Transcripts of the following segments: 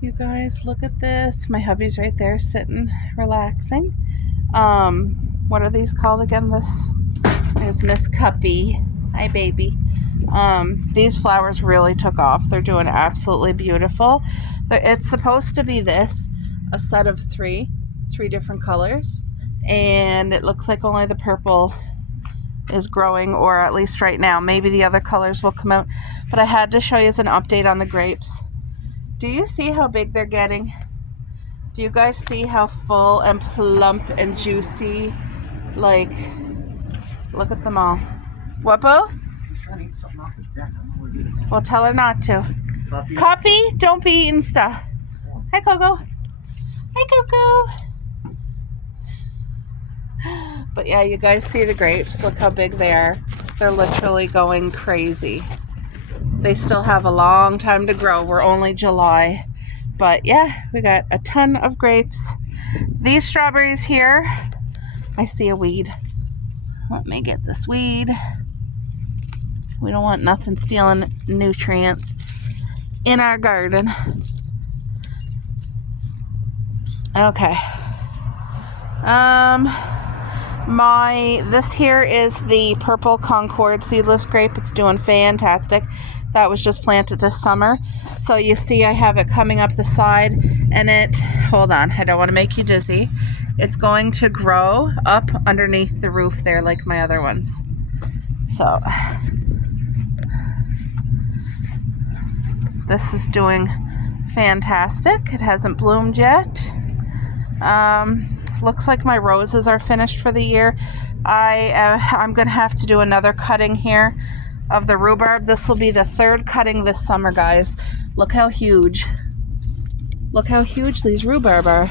You guys, look at this. My hubby's right there sitting, relaxing. What are these called again? There's Miss Cuppy. Hi, baby. These flowers really took off. They're doing absolutely beautiful. It's supposed to be a set of three different colors. And it looks like only the purple is growing, or at least right now. Maybe the other colors will come out. But I had to show you as an update on the grapes. Do you see how big they're getting? Do you guys see how full and plump and juicy? Like, look at them all. What, Boo? Well, tell her not to. Copy? Don't be eating stuff. Hi, Coco. Hi, Coco. But yeah, you guys see the grapes. Look how big they are. They're literally going crazy. They still have a long time to grow. We're only July. But yeah, we got a ton of grapes. These strawberries here, I see a weed. Let me get this weed. We don't want nothing stealing nutrients in our garden. Okay. This here is the purple Concord seedless grape. It's doing fantastic. That was just planted this summer. So you see I have it coming up the side, and hold on, I don't want to make you dizzy. It's going to grow up underneath the roof there like my other ones. So this is doing fantastic. It hasn't bloomed yet. Looks like my roses are finished for the year. I'm going to have to do another cutting here of the rhubarb. This will be the third cutting this summer, guys. Look how huge. Look how huge these rhubarb are.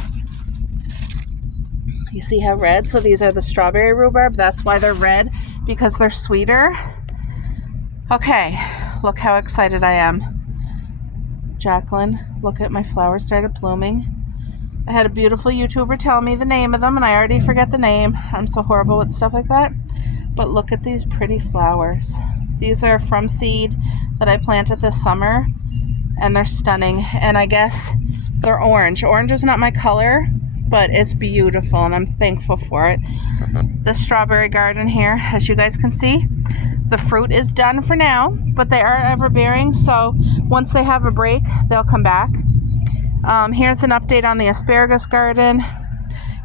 You see how red? So these are the strawberry rhubarb. That's why they're red, because they're sweeter. Okay, look how excited I am. Jacqueline, look at my flowers started blooming. I had a beautiful YouTuber tell me the name of them, and I already forget the name. I'm so horrible with stuff like that. But look at these pretty flowers. These are from seed that I planted this summer, and they're stunning. And I guess they're orange. Orange is not my color, but it's beautiful, and I'm thankful for it. The strawberry garden here, as you guys can see, the fruit is done for now, but they are ever-bearing, so once they have a break, they'll come back. Here's an update on the asparagus garden.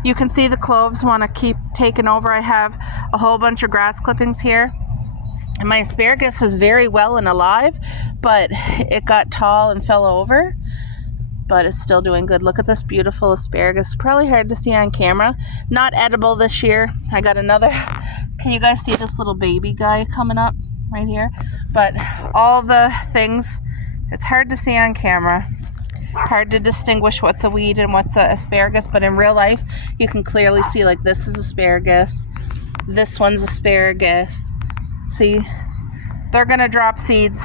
You can see the cloves want to keep taking over. I have a whole bunch of grass clippings here. And my asparagus is very well and alive, but it got tall and fell over. But it's still doing good. Look at this beautiful asparagus. Probably hard to see on camera. Not edible this year. I got another. Can you guys see this little baby guy coming up right here? But all the things, it's hard to see on camera. Hard to distinguish what's a weed and what's a asparagus, but in real life you can clearly see, like, this is asparagus, this one's asparagus. See, they're gonna drop seeds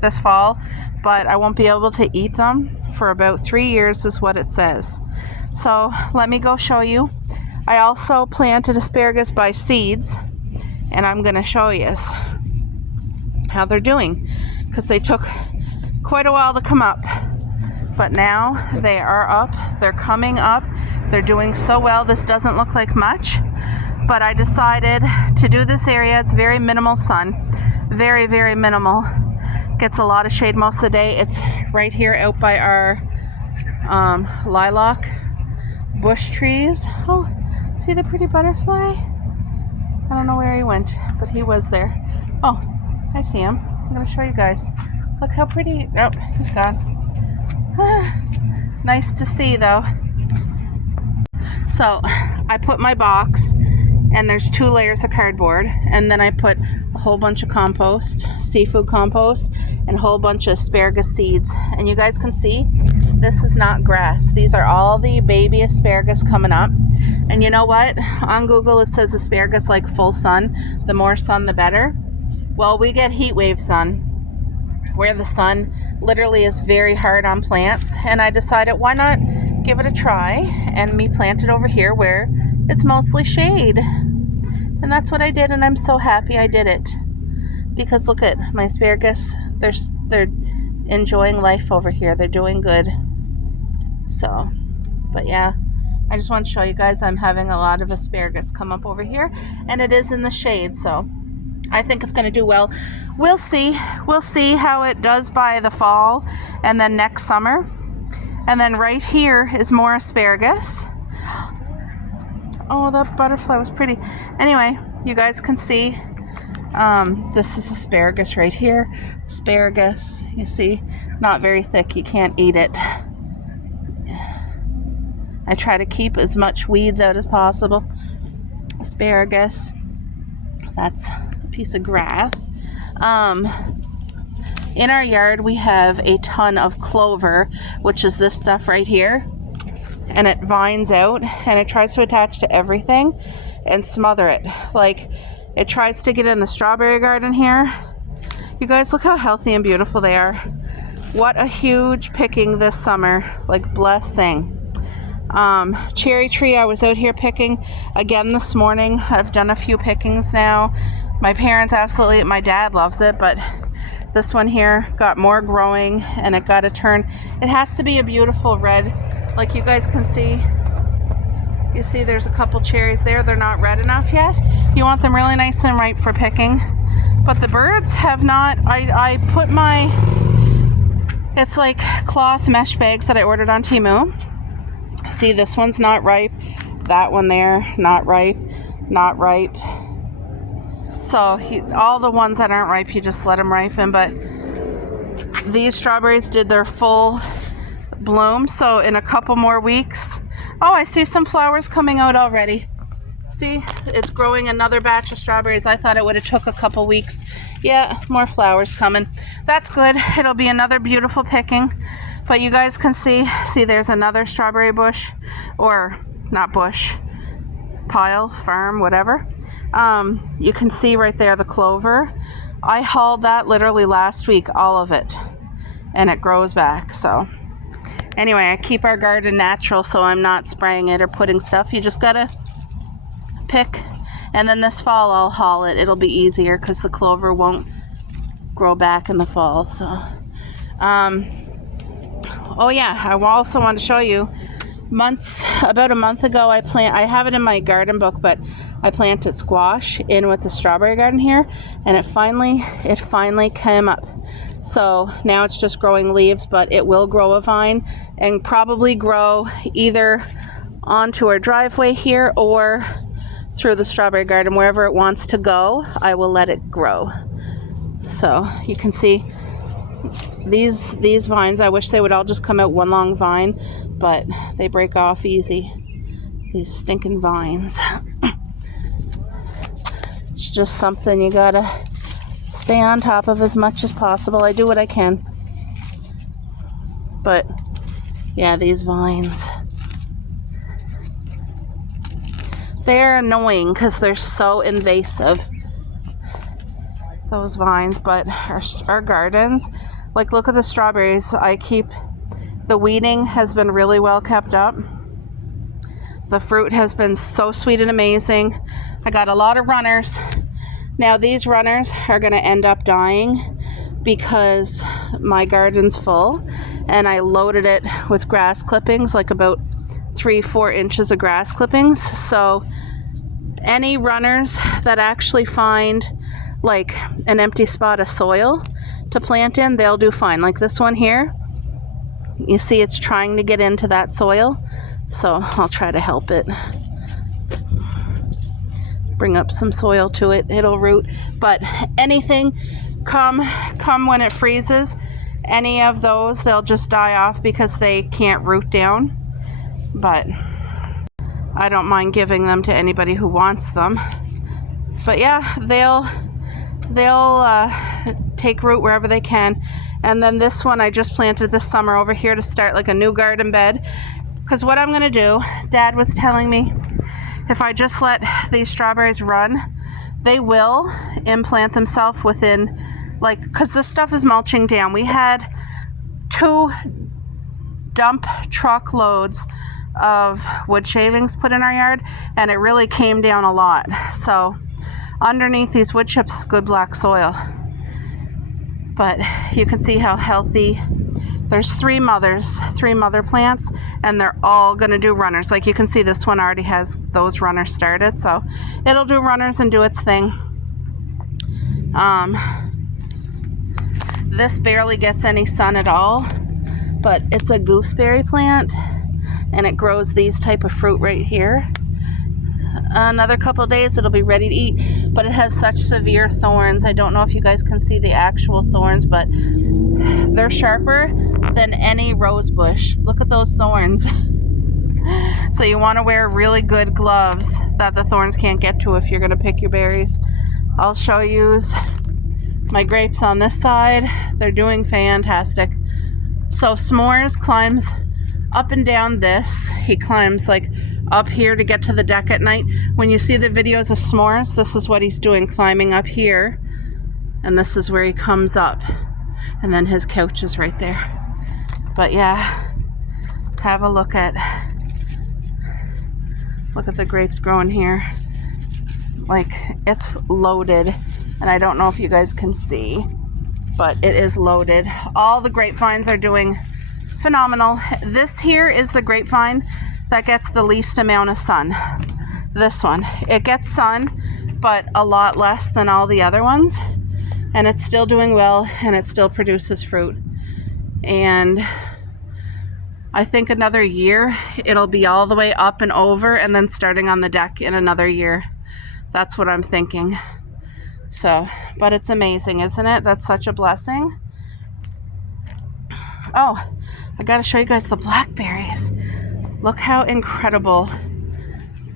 this fall, but I won't be able to eat them for about 3 years is what it says. So let me go show you. I also planted asparagus by seeds, and I'm gonna show you how they're doing, because they took quite a while to come up. But now they are up. They're coming up. They're doing so well. This doesn't look like much, but I decided to do this area. It's very minimal sun. Very, very minimal. Gets a lot of shade most of the day. It's right here out by our lilac bush trees. Oh, see the pretty butterfly? I don't know where he went, but he was there. Oh, I see him. I'm going to show you guys. Look how pretty. Oh, he's gone. Nice to see, though. So I put my box, and there's 2 layers of cardboard, and then I put a whole bunch of compost, seafood compost, and a whole bunch of asparagus seeds. And you guys can see this is not grass. These are all the baby asparagus coming up. And you know what? On Google it says asparagus like full sun. The more sun, the better. Well, we get heat wave sun, where the sun literally is very hard on plants, and I decided, why not give it a try, and me plant it over here where it's mostly shade. And that's what I did, and I'm so happy I did it, because look at my asparagus. They're enjoying life over here. They're doing good. So, but yeah, I just want to show you guys I'm having a lot of asparagus come up over here, and it is in the shade, so I think it's going to do well. We'll see. We'll see how it does by the fall and then next summer. And then right here is more asparagus. Oh, that butterfly was pretty. Anyway, you guys can see this is asparagus right here. Asparagus, you see, not very thick. You can't eat it. I try to keep as much weeds out as possible. Asparagus. That's a piece of grass. In our yard, we have a ton of clover, which is this stuff right here. And it vines out and it tries to attach to everything and smother it. Like, it tries to get in the strawberry garden here. You guys, look how healthy and beautiful they are. What a huge picking this summer. Like, blessing. Cherry tree, I was out here picking again this morning. I've done a few pickings now. My parents absolutely, my dad loves it, but this one here got more growing and it got a turn. It has to be a beautiful red. Like you guys can see, you see there's a couple cherries there. They're not red enough yet. You want them really nice and ripe for picking. But the birds have not, I put my, it's like cloth mesh bags that I ordered on Temu. See, this one's not ripe. That one there, not ripe, not ripe. So all the ones that aren't ripe, you just let them ripen. But these strawberries did their full bloom, so in a couple more weeks. Oh, I see some flowers coming out already. See, it's growing another batch of strawberries. I thought it would have took a couple weeks. Yeah, more flowers coming. That's good. It'll be another beautiful picking. But you guys can see there's another strawberry bush, or not bush, pile, farm, whatever. You can see right there the clover. I hauled that literally last week, all of it, and it grows back. So anyway, I keep our garden natural, so I'm not spraying it or putting stuff. You just gotta pick, and then this fall I'll haul it. It'll be easier because the clover won't grow back in the fall. So oh yeah, I also want to show you, about a month ago, I have it in my garden book, but I planted squash in with the strawberry garden here, and it finally came up. So now it's just growing leaves, but it will grow a vine and probably grow either onto our driveway here or through the strawberry garden. Wherever it wants to go, I will let it grow. So you can see these vines, I wish they would all just come out one long vine, but they break off easy, these stinking vines. It's just something you gotta stay on top of as much as possible. I do what I can, but yeah, these vines, they're annoying because they're so invasive, those vines. But our gardens, like, look at the strawberries. The weeding has been really well kept up. The fruit has been so sweet and amazing. I got a lot of runners. Now these runners are going to end up dying because my garden's full, and I loaded it with grass clippings, like about 3-4 inches of grass clippings. So any runners that actually find like an empty spot of soil to plant in, they'll do fine. Like this one here, you see it's trying to get into that soil, so I'll try to help it. Bring up some soil to it, it'll root. But anything, come when it freezes, any of those, they'll just die off because they can't root down. But I don't mind giving them to anybody who wants them. But yeah, they'll take root wherever they can. And then this one I just planted this summer over here to start like a new garden bed. Because what I'm going to do, Dad was telling me, if I just let these strawberries run, they will implant themselves within, like, because this stuff is mulching down. We had 2 dump truck loads of wood shavings put in our yard, and it really came down a lot. So underneath these wood chips is good black soil. But you can see how healthy. There's three mother plants, and they're all gonna do runners. Like you can see, this one already has those runners started, so it'll do runners and do its thing. This barely gets any sun at all, but it's a gooseberry plant, and it grows these type of fruit right here. Another couple days it'll be ready to eat, but it has such severe thorns. I don't know if you guys can see the actual thorns, but they're sharper than any rose bush. Look at those thorns. So you want to wear really good gloves that the thorns can't get to if you're going to pick your berries. I'll show you my grapes on this side. They're doing fantastic. So S'mores climbs up and down this. He climbs like up here to get to the deck at night. When you see the videos of S'mores, this is what he's doing, climbing up here, and this is where he comes up, and then his couch is right there. But yeah, have a look at the grapes growing here. Like, it's loaded, and I don't know if you guys can see, but it is loaded. All the grapevines are doing phenomenal. This here is the grapevine that gets the least amount of sun. This one, it gets sun, but a lot less than all the other ones, and it's still doing well, and it still produces fruit. And I think another year it'll be all the way up and over, and then starting on the deck in another year. That's what I'm thinking. So, but it's amazing, isn't it? That's such a blessing. Oh, I gotta show you guys the blackberries. Look how incredible.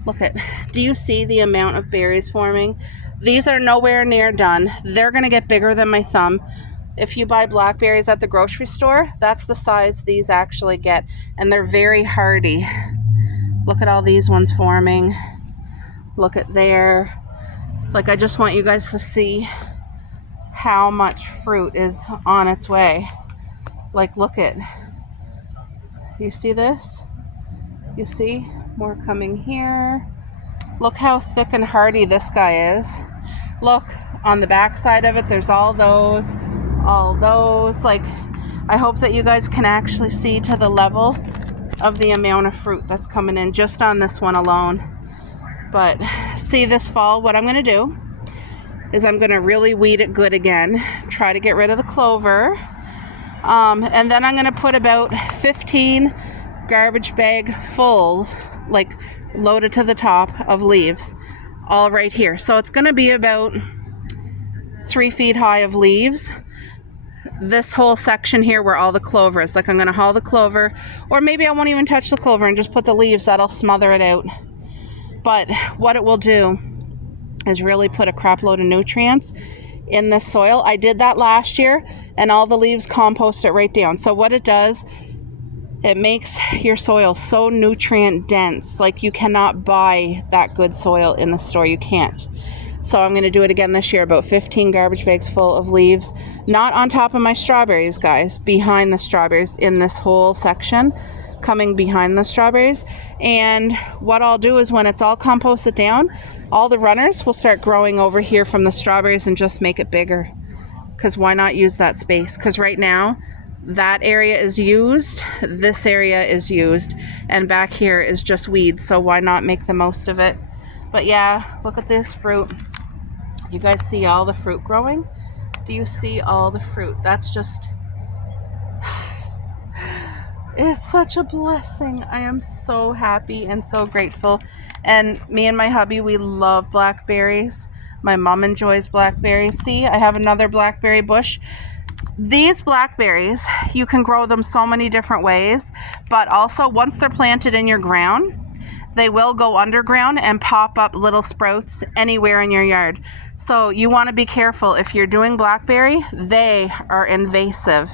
Look at, do you see the amount of berries forming? These are nowhere near done. They're gonna get bigger than my thumb. If you buy blackberries at the grocery store, that's the size these actually get, and they're very hardy. Look at all these ones forming. Look at there. Like, I just want you guys to see how much fruit is on its way. Like, look at, you see this? You see? More coming here. Look how thick and hardy this guy is. Look, on the back side of it, there's all those. Like, I hope that you guys can actually see to the level of the amount of fruit that's coming in just on this one alone. But see, this fall, what I'm going to do is I'm going to really weed it good again. Try to get rid of the clover. And then I'm going to put about 15 garbage bag full, like loaded to the top of leaves, all right here. So it's going to be about 3 feet high of leaves. This whole section here where all the clover is, like, I'm going to haul the clover, or maybe I won't even touch the clover and just put the leaves. That'll smother it out. But what it will do is really put a crap load of nutrients in this soil. I did that last year, and all the leaves compost it right down. So what it does, it makes your soil so nutrient dense. Like, you cannot buy that good soil in the store. You can't. So I'm going to do it again this year, about 15 garbage bags full of leaves. Not on top of my strawberries, guys. Behind the strawberries, in this whole section, coming behind the strawberries. And what I'll do is, when it's all composted down, all the runners will start growing over here from the strawberries and just make it bigger. Because why not use that space? Because right now, that area is used, this area is used, and back here is just weeds, so why not make the most of it? But yeah, look at this fruit. You guys see all the fruit growing? Do you see all the fruit? That's just, it's such a blessing. I am so happy and so grateful. And me and my hubby, we love blackberries. My mom enjoys blackberries. See, I have another blackberry bush. These blackberries, you can grow them so many different ways, but also once they're planted in your ground, they will go underground and pop up little sprouts anywhere in your yard. So you want to be careful. If you're doing blackberry, they are invasive.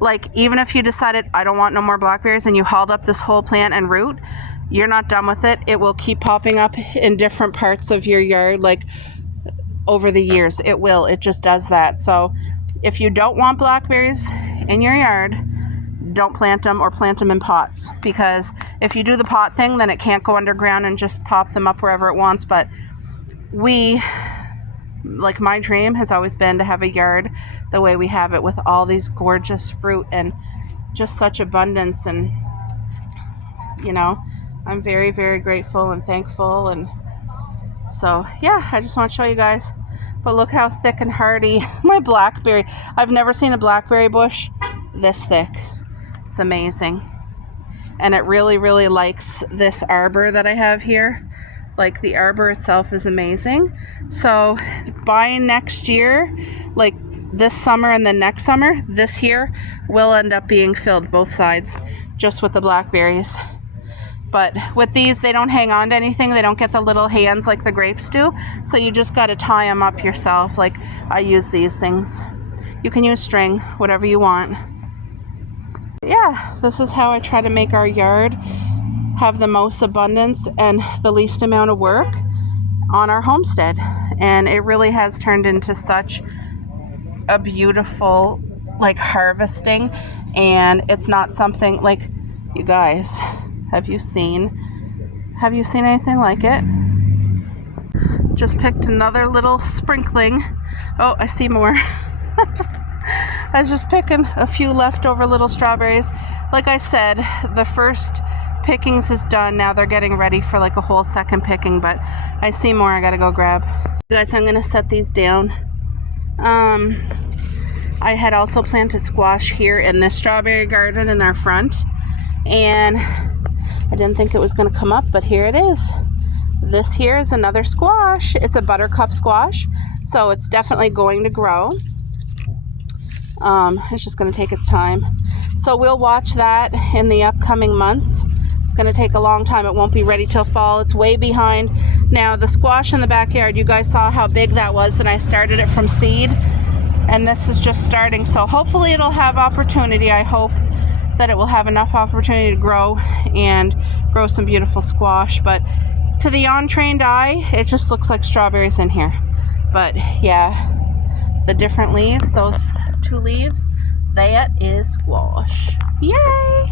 Like, even if you decided, I don't want no more blackberries, and you hauled up this whole plant and root, you're not done with it. It will keep popping up in different parts of your yard, like over the years. It will. It just does that. So if you don't want blackberries in your yard, don't plant them, or plant them in pots, because if you do the pot thing, then it can't go underground and just pop them up wherever it wants. But we like my dream has always been to have a yard the way we have it, with all these gorgeous fruit and just such abundance. And you know, I'm very, very grateful and thankful. And so yeah, I just want to show you guys. But look how thick and hardy my blackberry. I've never seen a blackberry bush this thick. It's amazing. And it really, really likes this arbor that I have here. Like, the arbor itself is amazing. So by next year, like this summer and then next summer, this here will end up being filled both sides just with the blackberries. But with these, they don't hang on to anything. They don't get the little hands like the grapes do. So you just got to tie them up yourself. Like I use these things. You can use string, whatever you want. Yeah, this is how I try to make our yard have the most abundance and the least amount of work on our homestead. And it really has turned into such a beautiful, like, harvesting. And it's not something like, you guys, have you seen anything like it? Just picked another little sprinkling. Oh, I see more. I was just picking a few leftover little strawberries. Like I said, the first pickings is done. Now they're getting ready for like a whole second picking, but I see more I gotta go grab. You guys, I'm gonna set these down. I had also planted squash here in this strawberry garden in our front, and I didn't think it was gonna come up, but here it is. This here is another squash. It's a buttercup squash, so it's definitely going to grow. It's just going to take its time. So we'll watch that in the upcoming months. It's going to take a long time. It won't be ready till fall. It's way behind. Now, the squash in the backyard, you guys saw how big that was, and I started it from seed. And this is just starting. So hopefully it'll have opportunity. I hope that it will have enough opportunity to grow and grow some beautiful squash. But to the untrained eye, it just looks like strawberries in here. But yeah, the different leaves, those 2 leaves, that is squash. Yay!